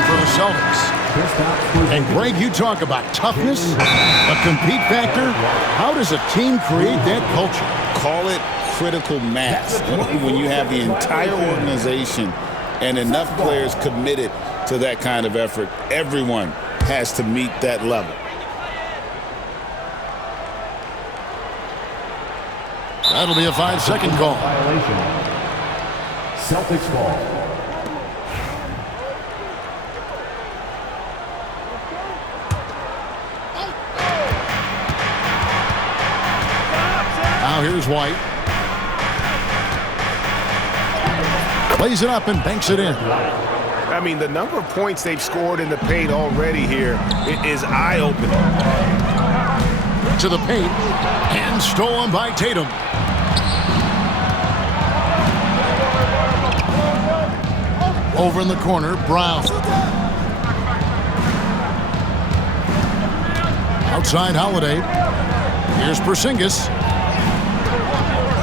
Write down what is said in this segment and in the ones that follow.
possession for the Celtics. And Greg, you talk about toughness, a compete factor. How does a team create that culture? Call it critical mass. When you have the entire organization and enough players committed to that kind of effort, everyone has to meet that level. That'll be a 5-second call. Violation. Celtics ball. Now here's White. Plays it up and banks it in. I mean, the number of points they've scored in the paint already here is eye-opening. To the paint, and stolen by Tatum. Over in the corner, Brown. Outside Holiday. Here's Porzingis.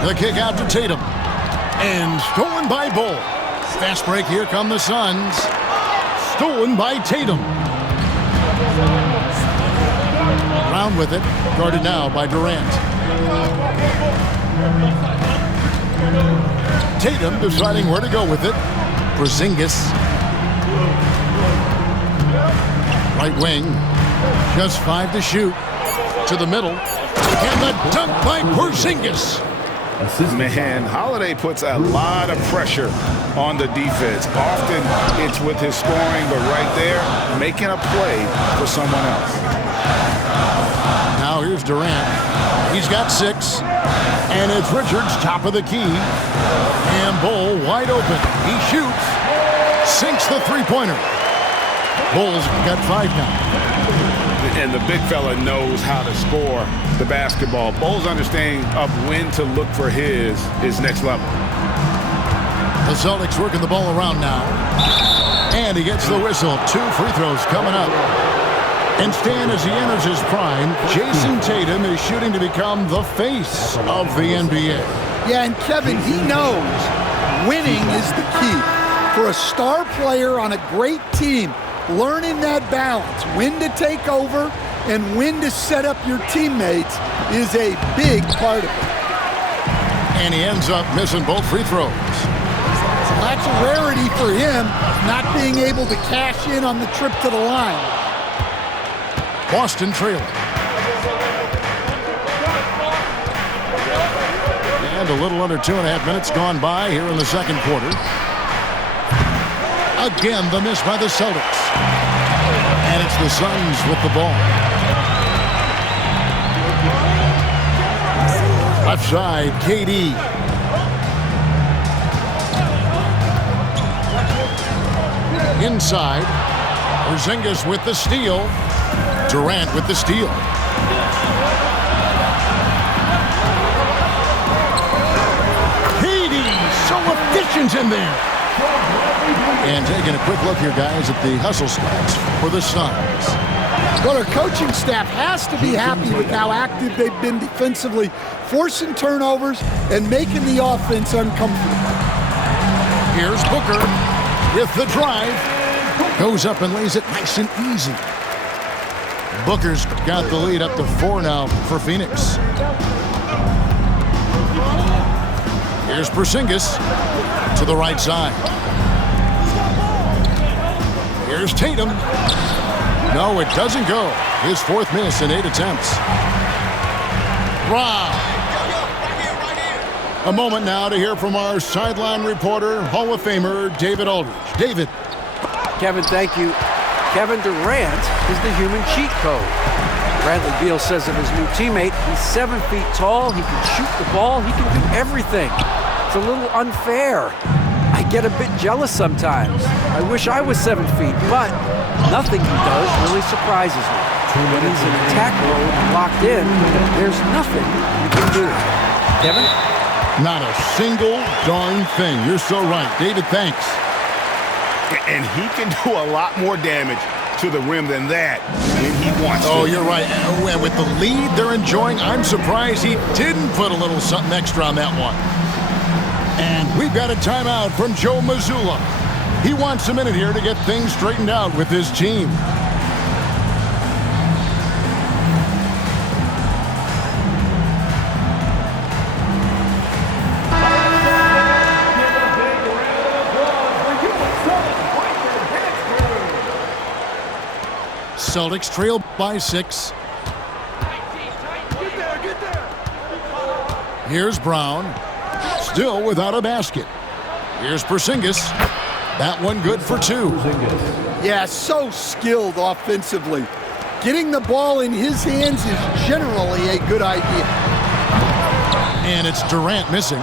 The kick out to Tatum. And stolen by Bull. Fast break, here come the Suns. Stolen by Tatum. Brown with it, guarded now by Durant. Tatum deciding where to go with it. Porzingis. Right wing, just 5 to shoot. To the middle, and the dunk by Porzingis. Man, Holiday puts a lot of pressure on the defense. Often it's with his scoring, but right there, making a play for someone else. Now here's Durant. He's got 6. And it's Richards, top of the key. And Bull wide open. He shoots. Sinks the three-pointer. Bull's got 5 now. And the big fella knows how to score the basketball. Bull's understanding of when to look for his is next level. The Celtics working the ball around now. And he gets the whistle. 2 free throws coming up. And Stan, as he enters his prime, Jason Tatum is shooting to become the face of the NBA. Yeah, and Kevin, he knows winning is the key. For a star player on a great team, learning that balance, when to take over and when to set up your teammates is a big part of it. And he ends up missing both free throws. That's a rarity for him, not being able to cash in on the trip to the line. Boston trailing. And a little under 2.5 minutes gone by here in the second quarter. Again, the miss by the Celtics. And it's the Suns with the ball. Left side, KD. Inside, Porzingis with the steal. Durant with the steal. KD, so efficient in there. And taking a quick look here, guys, at the hustle stats for the Suns. Well, our coaching staff has to be happy with how active they've been defensively, forcing turnovers and making the offense uncomfortable. Here's Booker with the drive. Goes up and lays it nice and easy. Booker's got the lead up to 4 now for Phoenix. Here's Porzingis to the right side. Here's Tatum. No, it doesn't go. His 4th miss in 8 attempts. Wow. A moment now to hear from our sideline reporter, Hall of Famer David Aldridge. David. Kevin, thank you. Kevin Durant is the human cheat code. Bradley Beal says of his new teammate, he's 7 feet tall, he can shoot the ball, he can do everything. It's a little unfair. I get a bit jealous sometimes. I wish I was 7 feet, but nothing he does really surprises me. When he's in attack mode and locked in, there's nothing you can do. Kevin? Not a single darn thing. You're so right. David, thanks. And he can do a lot more damage to the rim than that when he wants to. Oh, you're right. And with the lead they're enjoying, I'm surprised he didn't put a little something extra on that one. And we've got a timeout from Joe Mazzulla. He wants a minute here to get things straightened out with his team. Celtics trail by 6. Here's Brown. Still without a basket. Here's Porzingis. That one good for 2. Yeah, so skilled offensively. Getting the ball in his hands is generally a good idea. And it's Durant missing.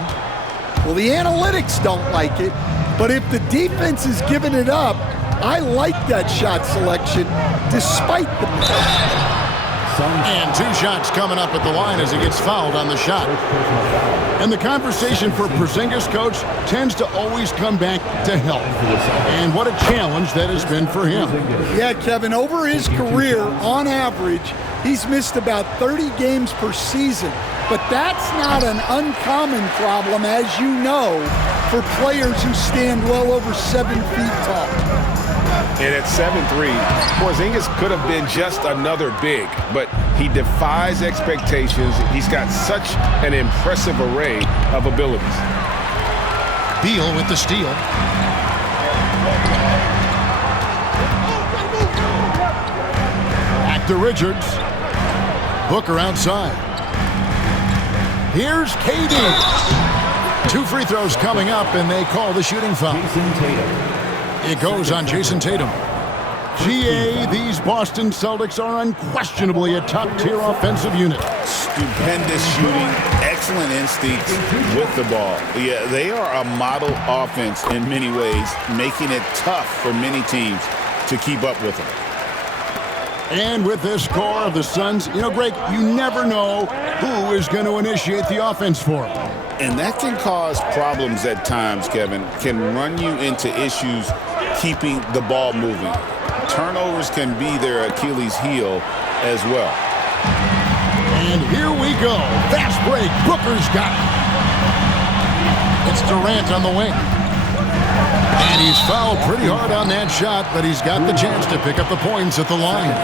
Well, the analytics don't like it, but if the defense is giving it up, I like that shot selection despite the miss. And 2 shots coming up at the line as he gets fouled on the shot. And the conversation for Porzingis, coach, tends to always come back to health. And what a challenge that has been for him. Yeah, Kevin, over his career, on average, he's missed about 30 games per season. But that's not an uncommon problem, as you know, for players who stand well over 7 feet tall. And at 7'3", Porzingis could have been just another big, but he defies expectations. He's got such an impressive array of abilities. Beal with the steal. Back to Richards. Booker outside. Here's KD. 2 free throws coming up, and they call the shooting foul. It goes on Jason Tatum. GA, these Boston Celtics are unquestionably a top-tier offensive unit. Stupendous shooting, excellent instincts with the ball. Yeah, they are a model offense in many ways, making it tough for many teams to keep up with them. And with this core of the Suns, Greg, you never know who is going to initiate the offense for them. And that can cause problems at times, Kevin. Can run you into issues keeping the ball moving. Turnovers can be their Achilles heel as well. And here we go. Fast break. Booker's got it. It's Durant on the wing. And he's fouled pretty hard on that shot, but he's got the chance to pick up the points at the line.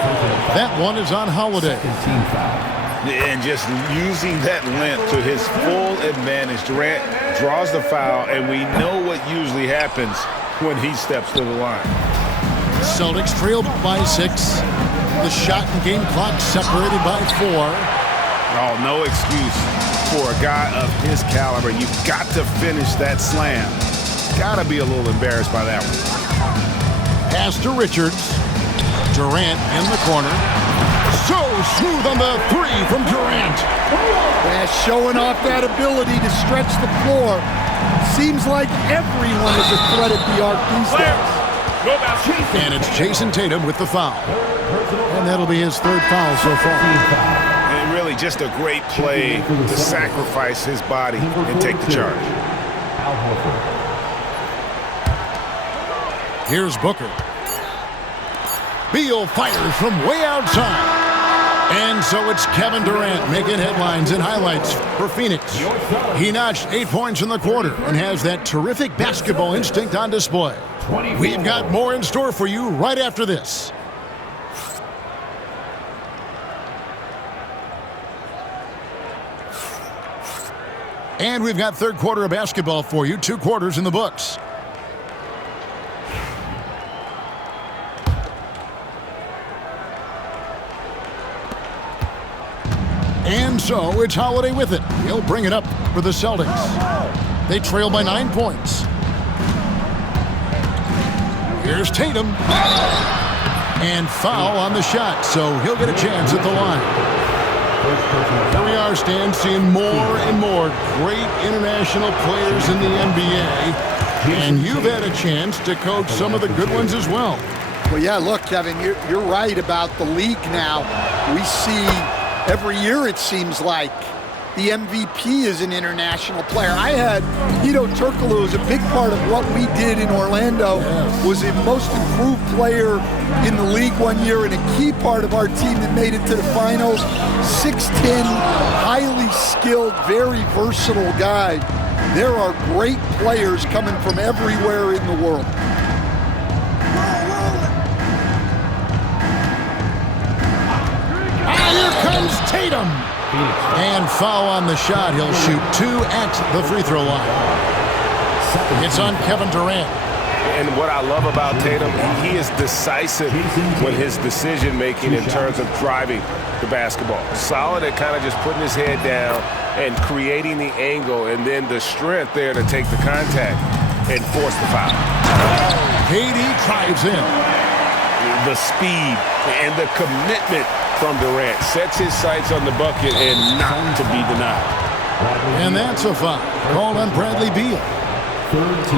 That one is on Holiday. And just using that length to his full advantage. Durant draws the foul, and we know what usually happens when he steps to the line. Celtics trailed by 6. The shot and game clock separated by 4. Oh, no excuse for a guy of his caliber. You've got to finish that slam. Got to be a little embarrassed by that one. Pass to Richards. Durant in the corner. So smooth on the 3 from Durant. Yeah, showing off that ability to stretch the floor. Seems like everyone is a threat at the arc these days. And it's Jason Tatum with the foul. And that'll be his 3rd foul so far. And really just a great play to sacrifice his body and take the charge. Here's Booker. Beal fires from way outside. And so it's Kevin Durant making headlines and highlights for Phoenix. He notched 8 points in the quarter and has that terrific basketball instinct on display. We've got more in store for you right after this. And we've got 3rd quarter of basketball for you. 2 quarters in the books. And so it's Holiday with it. He'll bring it up for the Celtics. They trail by 9 points. Here's Tatum. And foul on the shot, so he'll get a chance at the line. Here we are, Stan, seeing more and more great international players in the NBA. And you've had a chance to coach some of the good ones as well. Well, yeah, look, Kevin, you're right about the league now. We see every year, it seems like, the MVP is an international player. I had Hedo Turkoglu as a big part of what we did in Orlando, was the most improved player in the league one year and a key part of our team that made it to the finals. 6'10", highly skilled, very versatile guy. There are great players coming from everywhere in the world. Here comes Tatum. And foul on the shot. He'll shoot 2 at the free throw line. It's on Kevin Durant. And what I love about Tatum, he is decisive with his decision-making in terms of driving the basketball. Solid at kind of just putting his head down and creating the angle, and then the strength there to take the contact and force the foul. KD drives in. The speed and the commitment from Durant sets his sights on the bucket and not to be denied. And that's a foul called on Bradley Beal.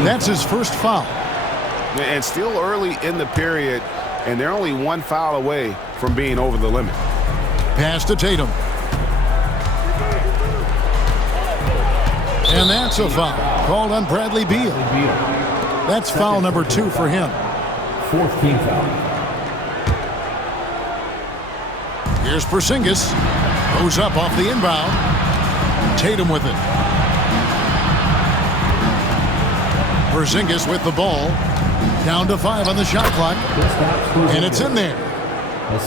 That's his first foul. And still early in the period, and they're only 1 foul away from being over the limit. Pass to Tatum. And that's a foul called on Bradley Beal. That's foul number 2 for him. 4th team foul. Here's Porzingis. Goes up off the inbound. Tatum with it. Porzingis with the ball. Down to 5 on the shot clock. And it's in there.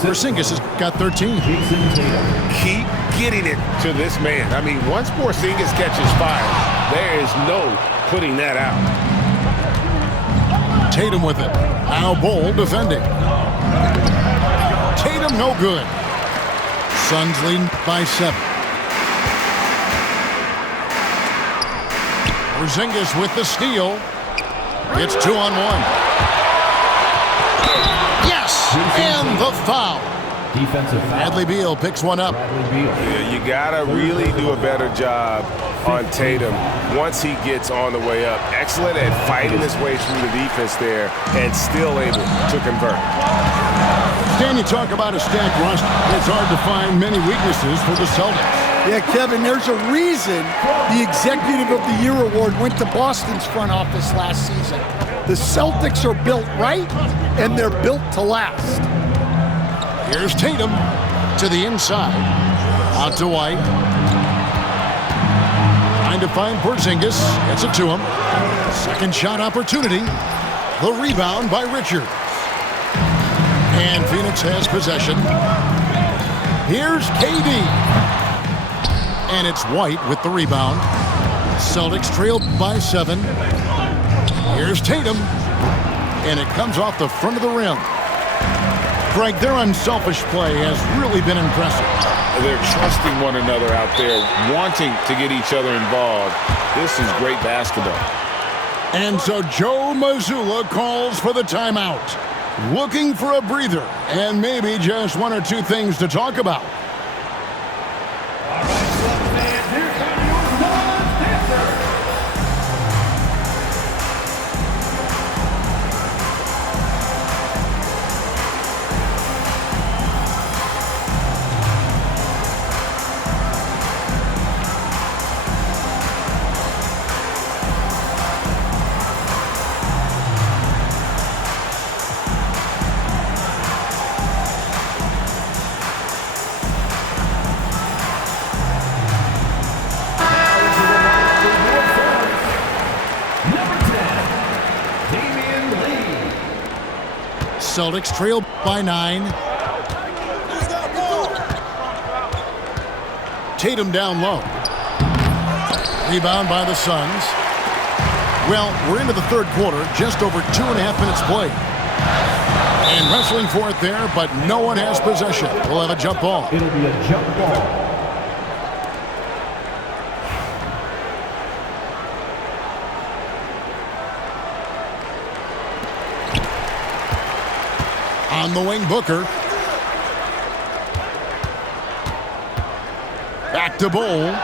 Porzingis has got 13. Keep getting it to this man. I mean, once Porzingis catches fire, there is no putting that out. Tatum with it. Now Bol defending. Tatum no good. Suns leading by 7. Porzingis with the steal. It's 2-on-1. Yes! And the foul. Defensive foul. Bradley Beal picks one up. Yeah, you gotta really do a better job on Tatum once he gets on the way up. Excellent at fighting his way through the defense there and still able to convert. Stan, you talk about a stacked roster. It's hard to find many weaknesses for the Celtics. Yeah, Kevin, there's a reason the Executive of the Year award went to Boston's front office last season. The Celtics are built right, and they're built to last. Here's Tatum to the inside. Out to White. Trying to find Porzingis. Gets it to him. Second shot opportunity. The rebound by Richards. And Phoenix has possession. Here's KD. And it's White with the rebound. Celtics trail by 7. Here's Tatum. And it comes off the front of the rim. Greg, their unselfish play has really been impressive. They're trusting one another out there, wanting to get each other involved. This is great basketball. And so Joe Mazzulla calls for the timeout. Looking for a breather and maybe just 1 or 2 things to talk about. Celtics trail by 9. Tatum down low. Rebound by the Suns. Well, we're into the third quarter, just over 2.5 minutes played. And wrestling for it there, but no one has possession. We'll have a jump ball. It'll be a jump ball. On the wing, Booker. Back to Bol.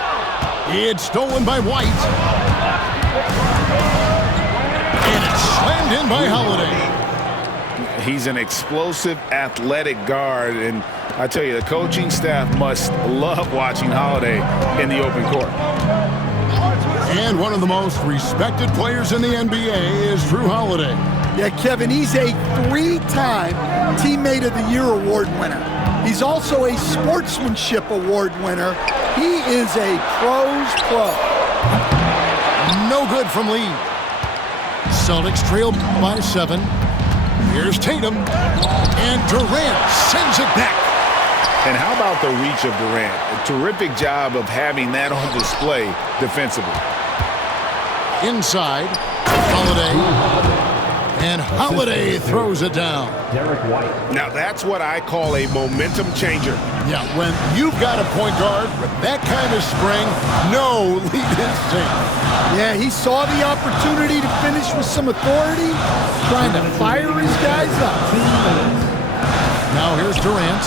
It's stolen by White. And it's slammed in by Holiday. He's an explosive, athletic guard, and I tell you, the coaching staff must love watching Holiday in the open court. And one of the most respected players in the NBA is Drew Holiday. Yeah, Kevin, he's a 3-time Teammate of the Year award winner. He's also a Sportsmanship Award winner. He is a pro's pro. No good from Lee. Celtics trail by 7. Here's Tatum. And Durant sends it back. And how about the reach of Durant? A terrific job of having that on display defensively. Inside, Holiday. And Holiday throws it down. Derek White. Now that's what I call a momentum changer. Yeah, when you've got a point guard with that kind of spring, no lead is safe. Yeah, he saw the opportunity to finish with some authority, trying to fire his guys up. Now here's Durant.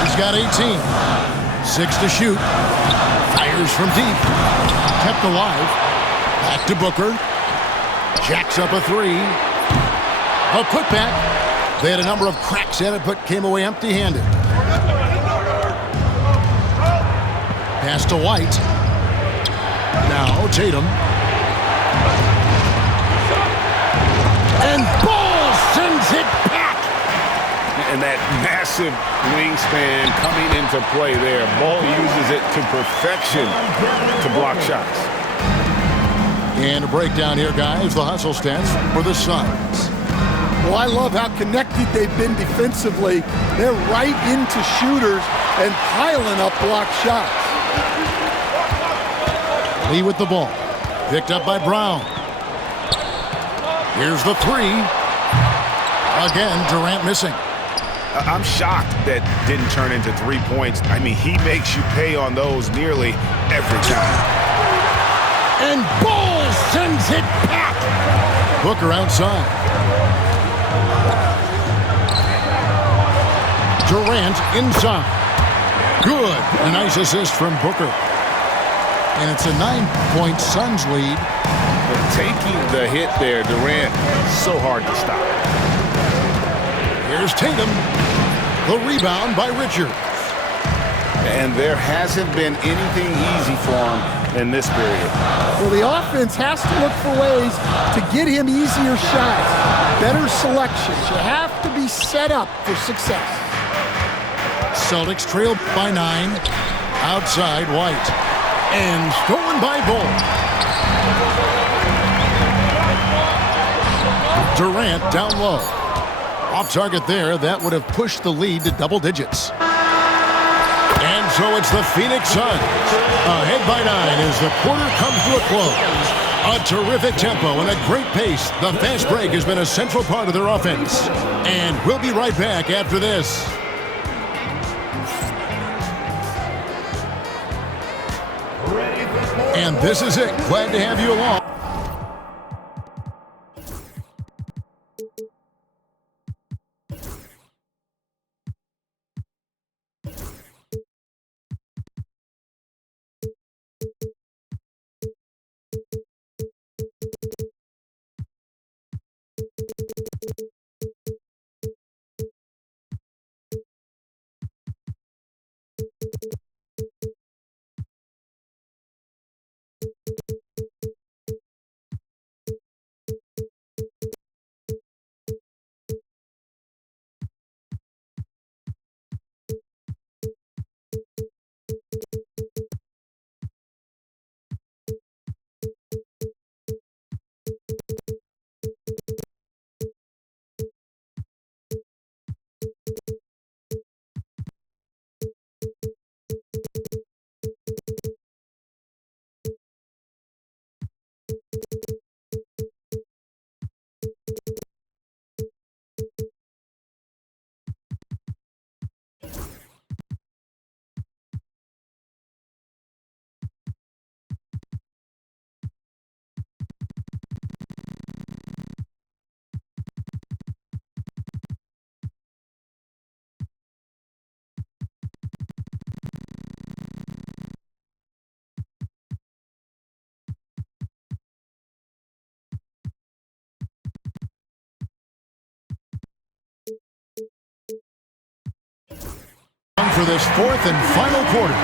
He's got 18. 6 to shoot. Fires from deep. Kept alive. Back to Booker. Jacks up a 3. A putback. They had a number of cracks at it, but came away empty-handed. Pass to White. Now Tatum. And Ball sends it back. And that massive wingspan coming into play there. Ball uses it to perfection to block shots. And a breakdown here, guys. The hustle stats for the Suns. Well, I love how connected they've been defensively. They're right into shooters and piling up block shots. Lee with the ball. Picked up by Brown. Here's the 3. Again, Durant missing. I'm shocked that didn't turn into 3 points. I mean, he makes you pay on those nearly every time. And Ball sends it back. Booker outside. Durant inside. Good. A nice assist from Booker. And it's a 9-point Suns lead. But taking the hit there, Durant, so hard to stop. Here's Tatum. The rebound by Richards. And there hasn't been anything easy for him in this period. Well, the offense has to look for ways to get him easier shots, better selections. You have to be set up for success. Celtics trail by 9. Outside, White. And stolen by Ball. Durant down low. Off target there. That would have pushed the lead to double digits. And so it's the Phoenix Suns ahead by 9 as the quarter comes to a close. A terrific tempo and a great pace. The fast break has been a central part of their offense. And we'll be right back after this. And this is it. Glad to have you along. For this fourth and final quarter.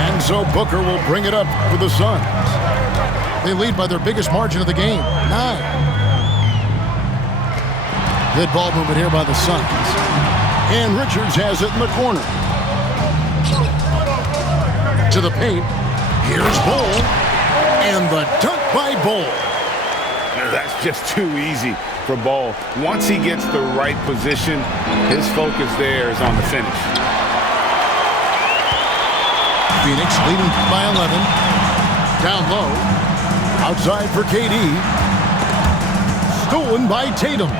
And so Booker will bring it up for the Suns. They lead by their biggest margin of the game, 9. Good ball movement here by the Suns. And Richards has it in the corner. To the paint. Here's Ball. And the dunk by Ball. That's just too easy for Ball. Once he gets the right position, his focus there is on the finish. Phoenix leading by 11. Down low. Outside for KD. Stolen by Tatum.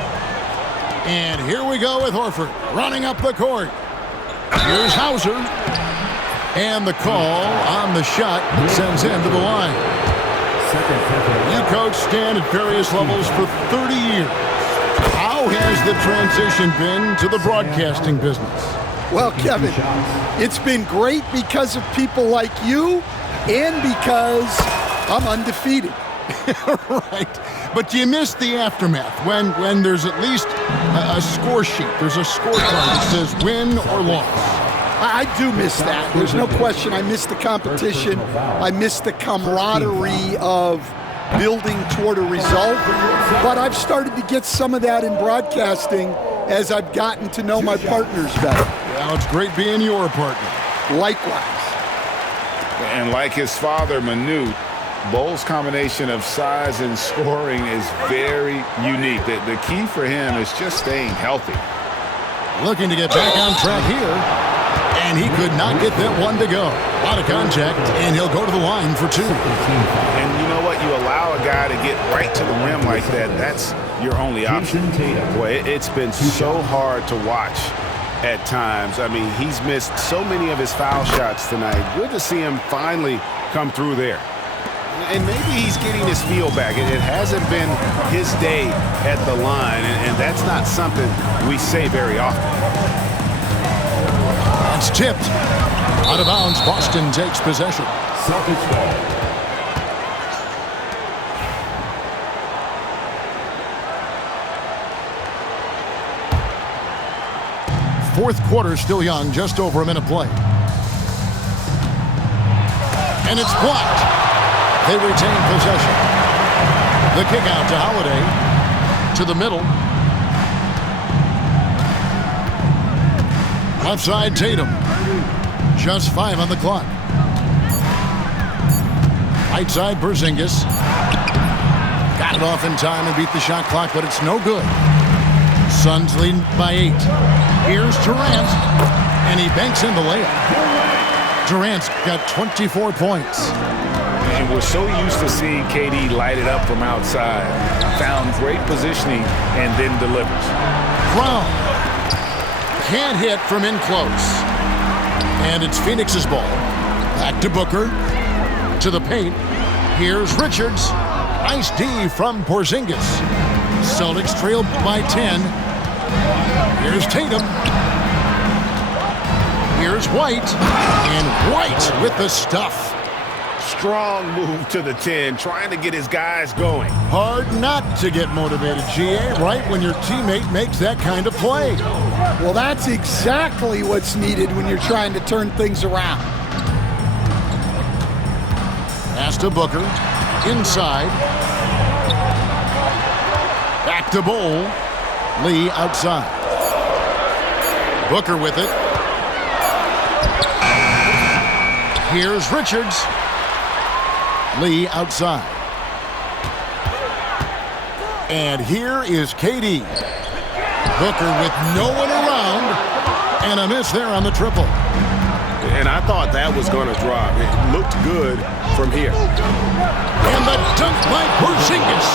And here we go with Horford running up the court. Here's Hauser. And the call on the shot sends him to the line. You coached Stan at various levels for 30 years. How has the transition been to the broadcasting business? Well, Kevin, it's been great because of people like you and because I'm undefeated. Right. But you miss the aftermath when there's at least a score sheet. There's a scorecard that says win or loss. I do miss that. There's no question. I miss the competition. I miss the camaraderie of building toward a result. But I've started to get some of that in broadcasting as I've gotten to know my partners better. Well, it's great being your partner. Likewise. And like his father, Manute, Bowles' combination of size and scoring is very unique. The key for him is just staying healthy. Looking to get back on track here. And he could not get that one to go. A lot of contact, and he'll go to the line for 2. And you know what? You allow a guy to get right to the rim like that, that's your only option. Boy, it's been so hard to watch at times. I mean, he's missed so many of his foul shots tonight. Good to see him finally come through there. And maybe he's getting his feel back. It hasn't been his day at the line, and that's not something we say very often. It's tipped. Out of bounds, Boston takes possession. Celtics ball. Fourth quarter still young, just over a minute play. And it's blocked. They retain possession. The kick out to Holiday. To the middle. Left side, Tatum. Just 5 on the clock. Right side, Porzingis. Got it off in time and beat the shot clock, but it's no good. Suns leading by 8. Here's Durant, and he banks in the layup. Durant's got 24 points. And we're so used to seeing KD light it up from outside. Found great positioning and then delivers. Brown. Can't hit from in close. And it's Phoenix's ball. Back to Booker. To the paint. Here's Richards. Nice D from Porzingis. Celtics trail by 10. Here's Tatum. Here's White. And White with the stuff. Strong move to the 10, trying to get his guys going. Hard not to get motivated, GA, right when your teammate makes that kind of play. Well, that's exactly what's needed when you're trying to turn things around. Pass to Booker. Inside. Back to Bol. Lee outside. Booker with it. Here's Richards. Lee outside. And here is KD. Booker with no one around. And a miss there on the triple. And I thought that was going to drop. It looked good from here. And the dunk by Porzingis.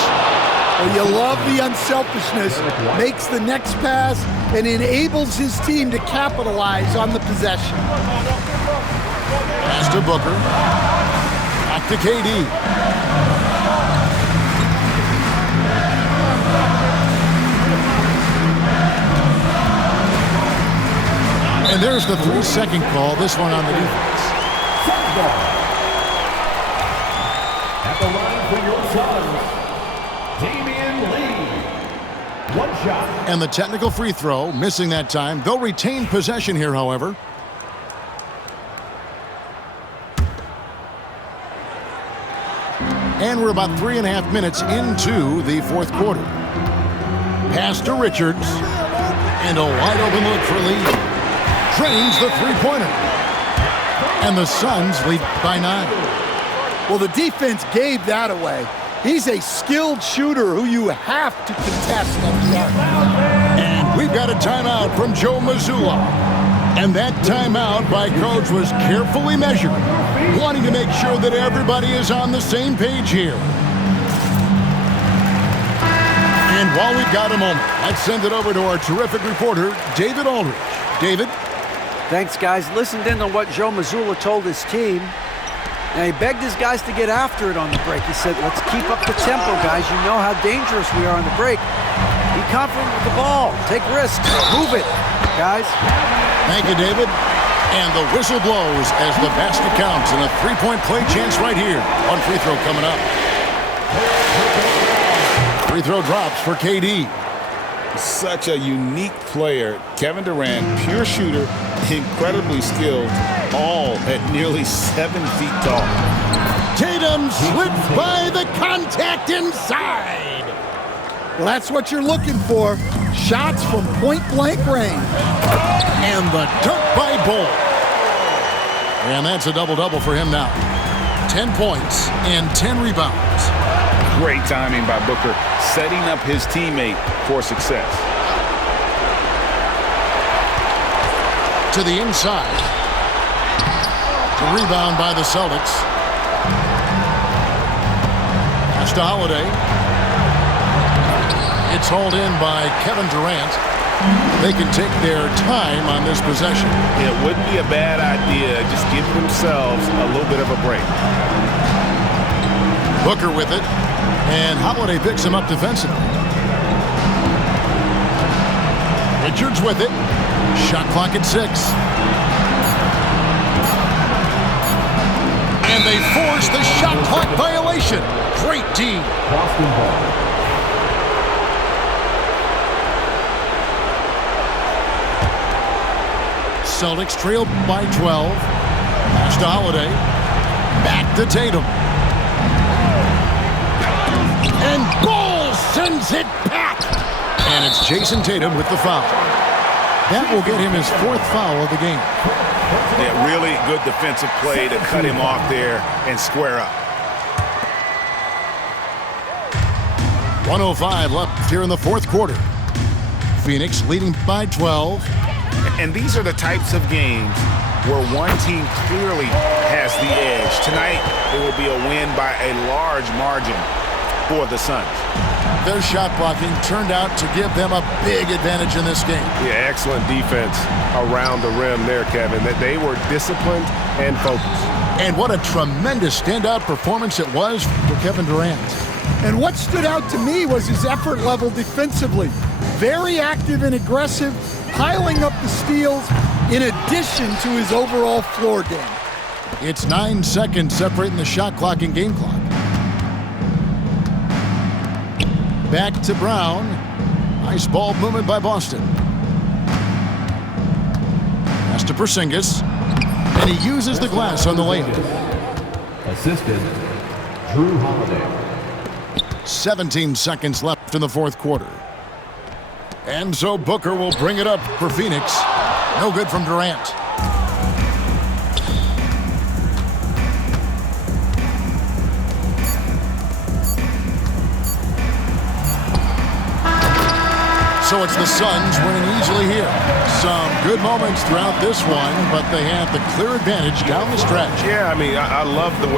Well, you love the unselfishness. Makes the next pass and enables his team to capitalize on the possession. Pass to Booker. Back to KD. And there's the 3-second call, this one on the defense. At the line for your Suns, Damian Lee. One shot. And the technical free throw, missing that time. They'll retain possession here, however. And we're about 3.5 minutes into the fourth quarter. Pass to Richards. And a wide open look for Lee. Drains the three-pointer. And the Suns lead by 9. Well, the defense gave that away. He's a skilled shooter who you have to contest on the arc. And we've got a timeout from Joe Mazzulla. And that timeout by Coach was carefully measured, wanting to make sure that everybody is on the same page here. And while we've got a moment, let's send it over to our terrific reporter, David Aldridge. David? Thanks, guys. Listened in on what Joe Mazzulla told his team. Now, he begged his guys to get after it on the break. He said, let's keep up the tempo, guys. You know how dangerous we are on the break. Be confident with the ball. Take risks. Move it, guys. Thank you, David. And the whistle blows as the basket counts, and a three-point play chance right here. One free throw coming up. Free throw drops for KD. Such a unique player. Kevin Durant, pure shooter, incredibly skilled, all at nearly 7 feet tall. Tatum slips by the contact inside. Well, that's what you're looking for. Shots from point-blank range. And the dunk by Bull. And that's a double-double for him now. 10 points and 10 rebounds. Great timing by Booker, setting up his teammate for success. To the inside. The rebound by the Celtics. Pass to Holiday. It's hauled in by Kevin Durant. They can take their time on this possession. It wouldn't be a bad idea. Just give themselves a little bit of a break. Booker with it. And Holiday picks him up defensively. Richards with it. Shot clock at 6. And they force the shot clock violation. Great D. Boston ball. Celtics trail by 12. Pass to Holiday. Back to Tatum. And Bull sends it back. And it's Jason Tatum with the foul. That will get him his 4th foul of the game. Yeah, really good defensive play to cut him off there and square up. 1:05 left here in the 4th quarter. Phoenix leading by 12. And these are the types of games where one team clearly has the edge. Tonight, it will be a win by a large margin for the Suns. Their shot blocking turned out to give them a big advantage in this game. Yeah, excellent defense around the rim there, Kevin. That they were disciplined and focused. And what a tremendous standout performance it was for Kevin Durant. And what stood out to me was his effort level defensively. Very active and aggressive, piling up the steals in addition to his overall floor game. It's 9 seconds separating the shot clock and game clock. Back to Brown. Nice ball movement by Boston. Pass to Porzingis. And he uses the glass on the layup. Assistant, Drew Holiday. 17 seconds left in the 4th quarter. And so Booker will bring it up for Phoenix. No good from Durant. So it's the Suns winning easily here. Some good moments throughout this one, but they have the clear advantage down the stretch. Yeah, I mean, I love the way